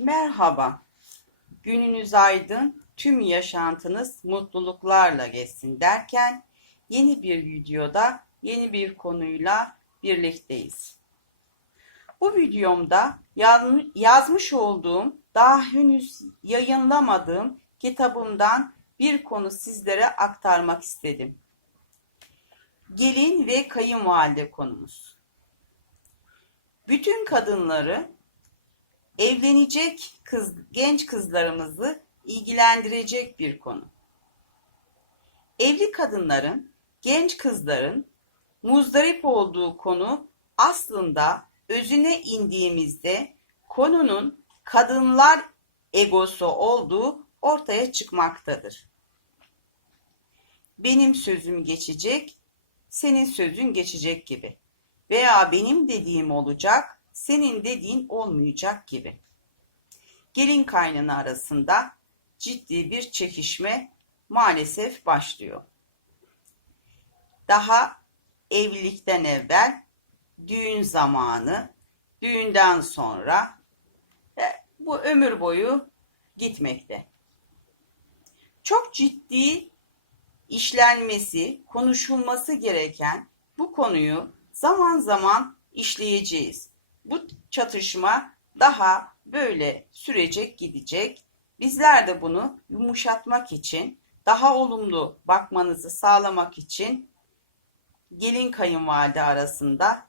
Merhaba. Gününüz aydın, tüm yaşantınız mutluluklarla geçsin derken yeni bir videoda yeni bir konuyla birlikteyiz. Bu videomda yaz- yazmış olduğum daha henüz yayınlamadığım kitabımdan bir konu sizlere aktarmak istedim. Gelin ve kayınvalide konumuz. Bütün kadınları evlenecek kız, genç kızlarımızı ilgilendirecek bir konu. Evli kadınların, genç kızların muzdarip olduğu konu aslında özüne indiğimizde konunun kadınlar egosu olduğu ortaya çıkmaktadır. Benim sözüm geçecek, senin sözün geçecek gibi. Veya benim dediğim olacak, senin dediğin olmayacak gibi. Gelin kaynana arasında ciddi bir çekişme maalesef başlıyor. Daha evlilikten evvel düğün zamanı, düğünden sonra e, bu ömür boyu gitmekte. Çok ciddi işlenmesi, konuşulması gereken bu konuyu zaman zaman işleyeceğiz. Bu çatışma daha böyle sürecek, gidecek. Bizler de bunu yumuşatmak için, daha olumlu bakmanızı sağlamak için gelin kayınvalide arasında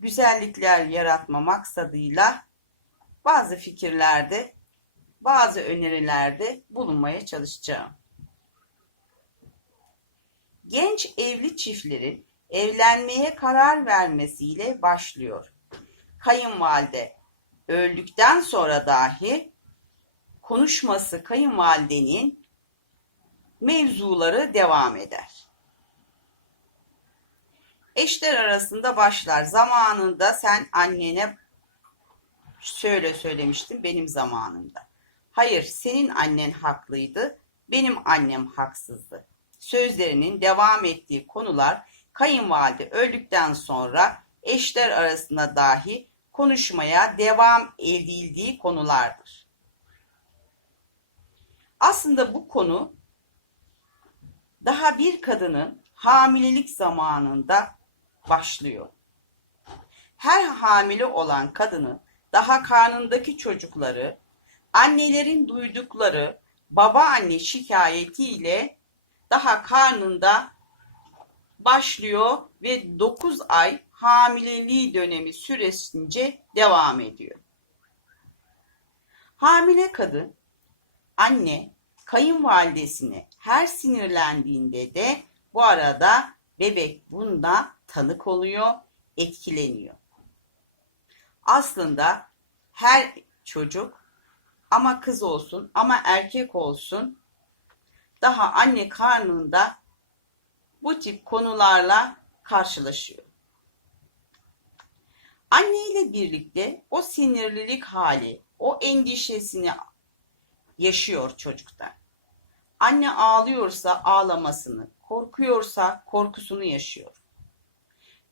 güzellikler yaratma maksadıyla bazı fikirlerde, bazı önerilerde bulunmaya çalışacağım. Genç evli çiftlerin evlenmeye karar vermesiyle başlıyor. Kayınvalide öldükten sonra dahi konuşması kayınvalidenin mevzuları devam eder. Eşler arasında başlar. Zamanında sen annene şöyle söylemiştin benim zamanımda. Hayır, senin annen haklıydı, benim annem haksızdı. Sözlerinin devam ettiği konular kayınvalide öldükten sonra eşler arasında dahi konuşmaya devam edildiği konulardır. Aslında bu konu daha bir kadının hamilelik zamanında başlıyor. Her hamile olan kadının daha karnındaki çocukları, annelerin duydukları babaanne şikayetiyle daha karnında başlıyor ve 9 ay hamileliği dönemi süresince devam ediyor. Hamile kadın anne kayınvalidesine her sinirlendiğinde de bu arada bebek bunda tanık oluyor, etkileniyor. Aslında her çocuk ama kız olsun ama erkek olsun daha anne karnında bu tip konularla karşılaşıyor. Anne ile birlikte o sinirlilik hali, o endişesini yaşıyor çocukta. Anne ağlıyorsa ağlamasını, korkuyorsa korkusunu yaşıyor.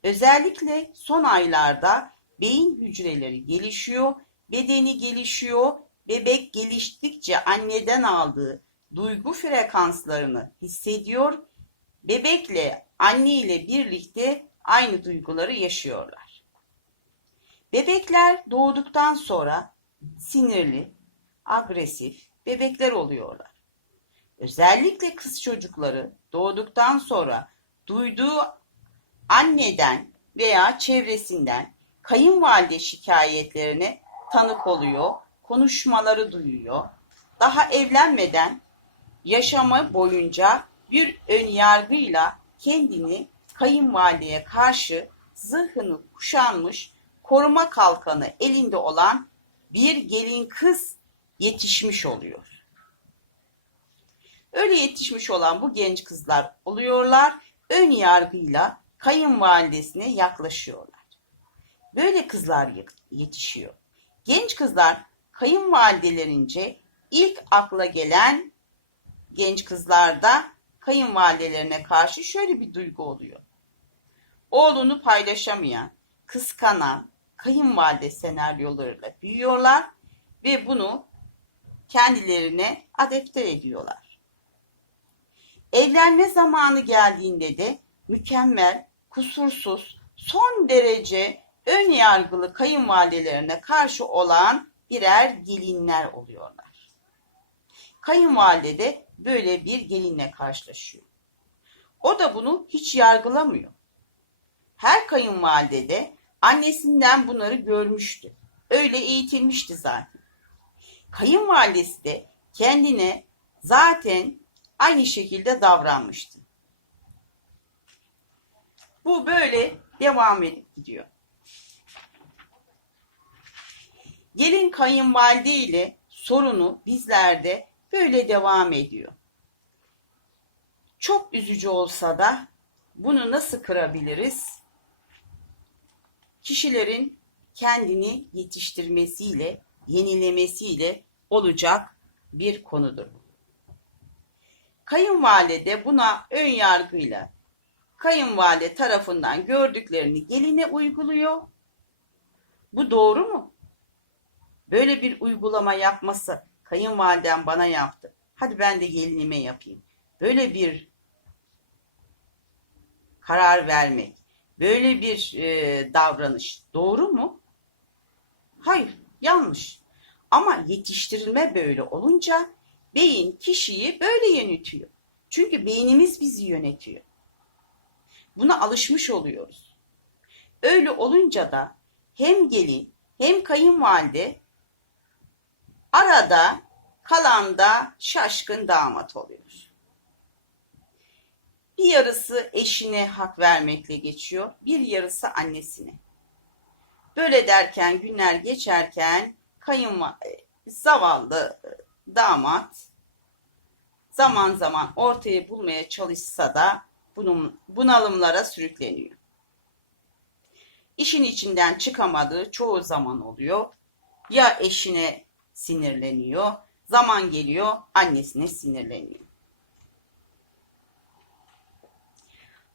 Özellikle son aylarda beyin hücreleri gelişiyor, bedeni gelişiyor, bebek geliştikçe anneden aldığı duygu frekanslarını hissediyor, bebekle anne ile birlikte aynı duyguları yaşıyorlar. Bebekler doğduktan sonra sinirli, agresif bebekler oluyorlar. Özellikle kız çocukları doğduktan sonra duyduğu anneden veya çevresinden kayınvalide şikayetlerine tanık oluyor, konuşmaları duyuyor. Daha evlenmeden yaşamı boyunca bir ön yargıyla kendini kayınvalideye karşı zırhını kuşanmış, koruma kalkanı elinde olan bir gelin kız yetişmiş oluyor. Öyle yetişmiş olan bu genç kızlar oluyorlar, ön yargıyla kayınvalidesine yaklaşıyorlar. Böyle kızlar yetişiyor. Genç kızlar kayınvalidelerince ilk akla gelen genç kızlarda kayınvalidelerine karşı şöyle bir duygu oluyor. Oğlunu paylaşamayan, kıskanan kayınvalide senaryolarıyla büyüyorlar ve bunu kendilerine adapte ediyorlar. Evlenme zamanı geldiğinde de mükemmel, kusursuz, son derece ön yargılı kayınvalidelerine karşı olan birer gelinler oluyorlar. Kayınvalide de böyle bir gelinle karşılaşıyor. O da bunu hiç yargılamıyor. Her kayınvalide de annesinden bunları görmüştü. Öyle eğitilmişti zaten. Kayınvalidesi de kendine zaten aynı şekilde davranmıştı. Bu böyle devam edip gidiyor. Gelin kayınvalide ile sorunu bizlerde böyle devam ediyor. Çok üzücü olsa da bunu nasıl kırabiliriz? Kişilerin kendini yetiştirmesiyle, yenilemesiyle olacak bir konudur. Kayınvalide buna ön yargıyla kayınvalide tarafından gördüklerini geline uyguluyor. Bu doğru mu? Böyle bir uygulama yapması kayınvalidem bana yaptı. Hadi ben de gelinime yapayım. Böyle bir karar vermek, böyle bir e, davranış doğru mu? Hayır, yanlış. Ama yetiştirilme böyle olunca beyin kişiyi böyle yönetiyor. Çünkü beynimiz bizi yönetiyor. Buna alışmış oluyoruz. Öyle olunca da hem gelin hem kayınvalide arada kalanda şaşkın damat oluyor. Bir yarısı eşine hak vermekle geçiyor, bir yarısı annesine. Böyle derken günler geçerken kayınvalide zavallı e, damat zaman zaman ortaya bulmaya çalışsa da bunun bunalımlara sürükleniyor. İşin içinden çıkamadığı çoğu zaman oluyor. Ya eşine sinirleniyor, zaman geliyor annesine sinirleniyor.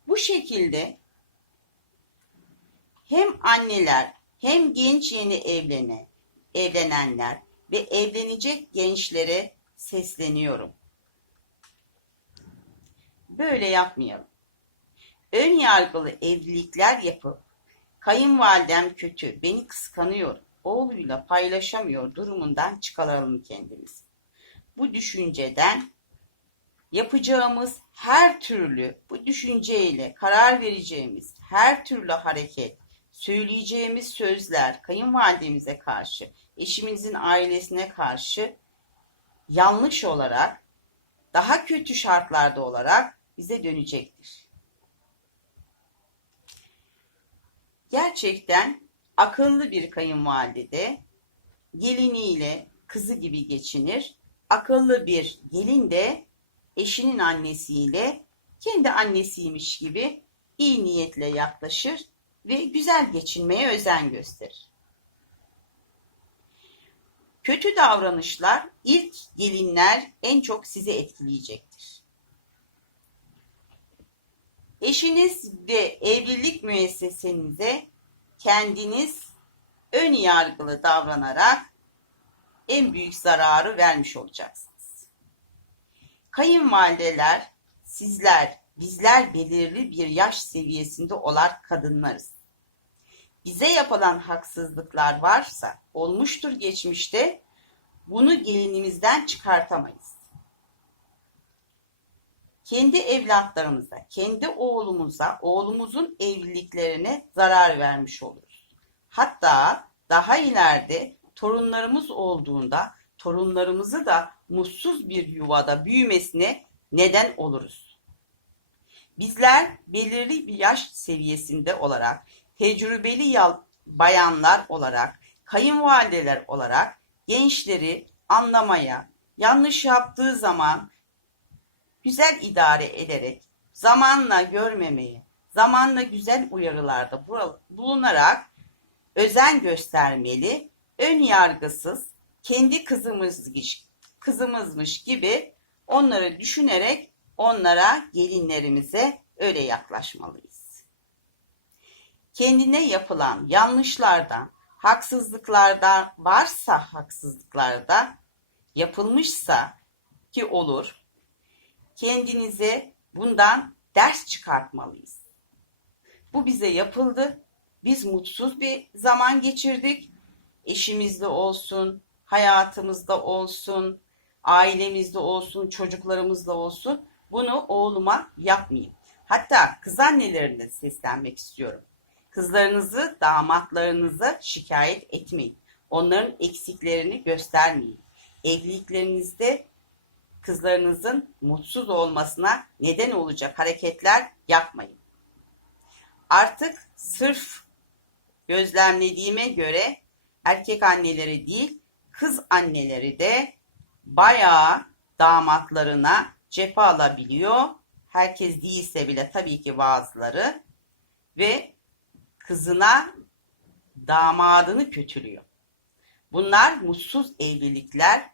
Bu şekilde hem anneler hem genç yeni evlene, evlenenler ve evlenecek gençlere sesleniyorum. Böyle yapmayalım. Ön yargılı evlilikler yapıp kayınvalidem kötü, beni kıskanıyor, oğluyla paylaşamıyor durumundan çıkaralım kendimizi. Bu düşünceden yapacağımız her türlü bu düşünceyle karar vereceğimiz her türlü hareket, söyleyeceğimiz sözler kayınvalidemize karşı, eşimizin ailesine karşı yanlış olarak, daha kötü şartlarda olarak bize dönecektir. Gerçekten akıllı bir kayınvalide de geliniyle kızı gibi geçinir. Akıllı bir gelin de eşinin annesiyle kendi annesiymiş gibi iyi niyetle yaklaşır ve güzel geçinmeye özen gösterir. Kötü davranışlar ilk gelinler en çok sizi etkileyecektir. Eşiniz ve evlilik müessesenize kendiniz ön yargılı davranarak en büyük zararı vermiş olacaksınız. Kayınvalideler, sizler, bizler belirli bir yaş seviyesinde olan kadınlarız. Bize yapılan haksızlıklar varsa, olmuştur geçmişte, bunu gelinimizden çıkartamayız. Kendi evlatlarımıza, kendi oğlumuza, oğlumuzun evliliklerine zarar vermiş oluruz. Hatta daha ileride torunlarımız olduğunda torunlarımızı da mutsuz bir yuvada büyümesine neden oluruz. Bizler belirli bir yaş seviyesinde olarak, tecrübeli bayanlar olarak, kayınvalideler olarak gençleri anlamaya, yanlış yaptığı zaman güzel idare ederek, zamanla görmemeye, zamanla güzel uyarılarda bulunarak özen göstermeli, ön yargısız, kendi kızımız kızımızmış gibi onları düşünerek onlara gelinlerimize öyle yaklaşmalıyız. Kendine yapılan yanlışlardan, haksızlıklarda varsa haksızlıklarda yapılmışsa ki olur kendinize bundan ders çıkartmalıyız. Bu bize yapıldı. Biz mutsuz bir zaman geçirdik. Eşimizde olsun, hayatımızda olsun, ailemizde olsun, çocuklarımızda olsun. Bunu oğluma yapmayayım. Hatta kız annelerine seslenmek istiyorum. Kızlarınızı, damatlarınızı şikayet etmeyin. Onların eksiklerini göstermeyin. Evliliklerinizde kızlarınızın mutsuz olmasına neden olacak hareketler yapmayın. Artık sırf gözlemlediğime göre erkek anneleri değil, kız anneleri de bayağı damatlarına cephe alabiliyor. Herkes değilse bile tabii ki bazıları ve kızına damadını kötülüyor. Bunlar mutsuz evlilikler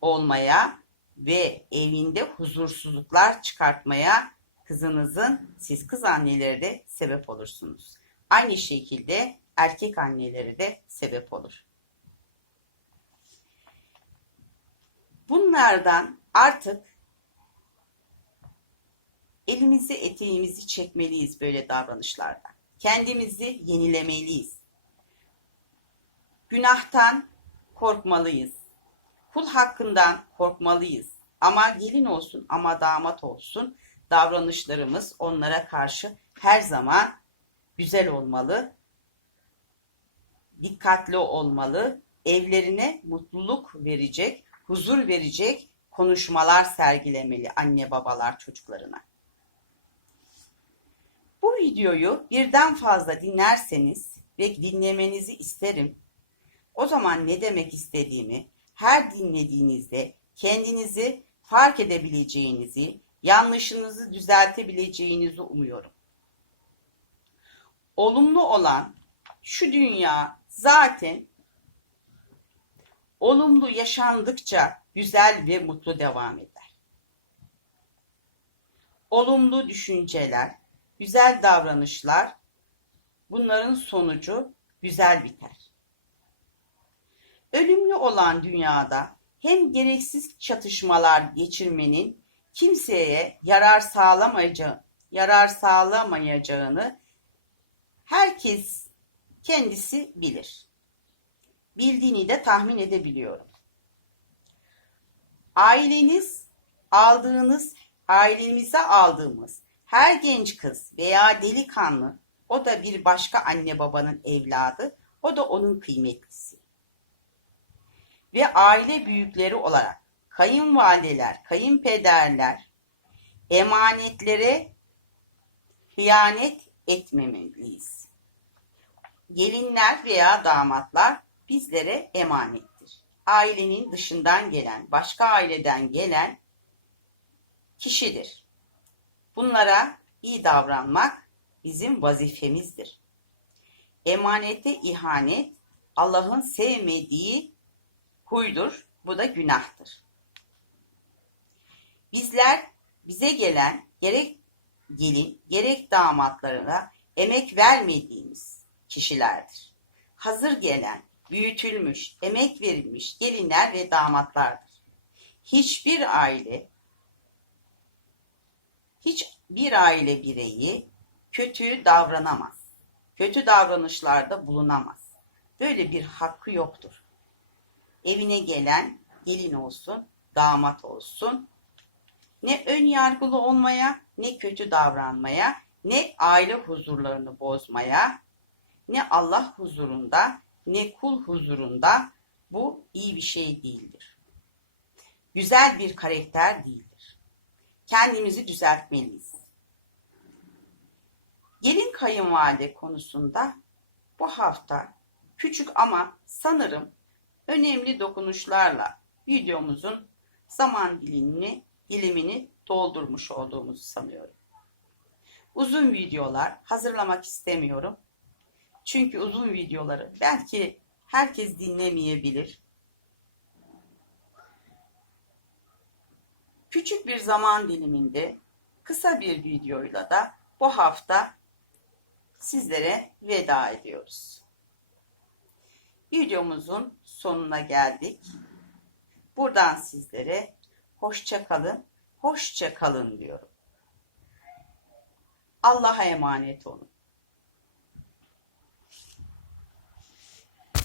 olmaya ve evinde huzursuzluklar çıkartmaya kızınızın siz kız anneleri de sebep olursunuz. Aynı şekilde erkek anneleri de sebep olur. Bunlardan artık elimizi eteğimizi çekmeliyiz böyle davranışlardan. Kendimizi yenilemeliyiz. Günahtan korkmalıyız. Kul hakkından korkmalıyız. Ama gelin olsun ama damat olsun davranışlarımız onlara karşı her zaman güzel olmalı. Dikkatli olmalı. Evlerine mutluluk verecek, huzur verecek konuşmalar sergilemeli anne babalar çocuklarına. Bu videoyu birden fazla dinlerseniz ve dinlemenizi isterim. O zaman ne demek istediğimi her dinlediğinizde kendinizi fark edebileceğinizi, yanlışınızı düzeltebileceğinizi umuyorum. Olumlu olan şu dünya zaten olumlu yaşandıkça güzel ve mutlu devam eder. Olumlu düşünceler, güzel davranışlar bunların sonucu güzel biter. Ölümlü olan dünyada hem gereksiz çatışmalar geçirmenin kimseye yarar sağlamayacağı, yarar sağlamayacağını herkes kendisi bilir. Bildiğini de tahmin edebiliyorum. Aileniz aldığınız, ailemize aldığımız her genç kız veya delikanlı o da bir başka anne babanın evladı, o da onun kıymetlisi. Ve aile büyükleri olarak kayınvalideler, kayınpederler emanetlere hıyanet etmemeliyiz. Gelinler veya damatlar bizlere emanettir. Ailenin dışından gelen, başka aileden gelen kişidir. Bunlara iyi davranmak bizim vazifemizdir. Emanete ihanet Allah'ın sevmediği huydur. Bu da günahtır. Bizler bize gelen gerek gelin gerek damatlarına emek vermediğimiz kişilerdir. Hazır gelen, büyütülmüş, emek verilmiş gelinler ve damatlardır. Hiçbir aile hiçbir aile bireyi kötü davranamaz. Kötü davranışlarda bulunamaz. Böyle bir hakkı yoktur. Evine gelen gelin olsun, damat olsun ne ön yargılı olmaya, ne kötü davranmaya, ne aile huzurlarını bozmaya, ne Allah huzurunda, ne kul huzurunda bu iyi bir şey değildir. Güzel bir karakter değildir. Kendimizi düzeltmeliyiz. Gelin kayınvalide konusunda bu hafta küçük ama sanırım önemli dokunuşlarla videomuzun zaman dilimini dilimini doldurmuş olduğumuzu sanıyorum. Uzun videolar hazırlamak istemiyorum. Çünkü uzun videoları belki herkes dinlemeyebilir. Küçük bir zaman diliminde kısa bir videoyla da bu hafta sizlere veda ediyoruz. videomuzun sonuna geldik. Buradan sizlere hoşça kalın, hoşça kalın diyorum. Allah'a emanet olun.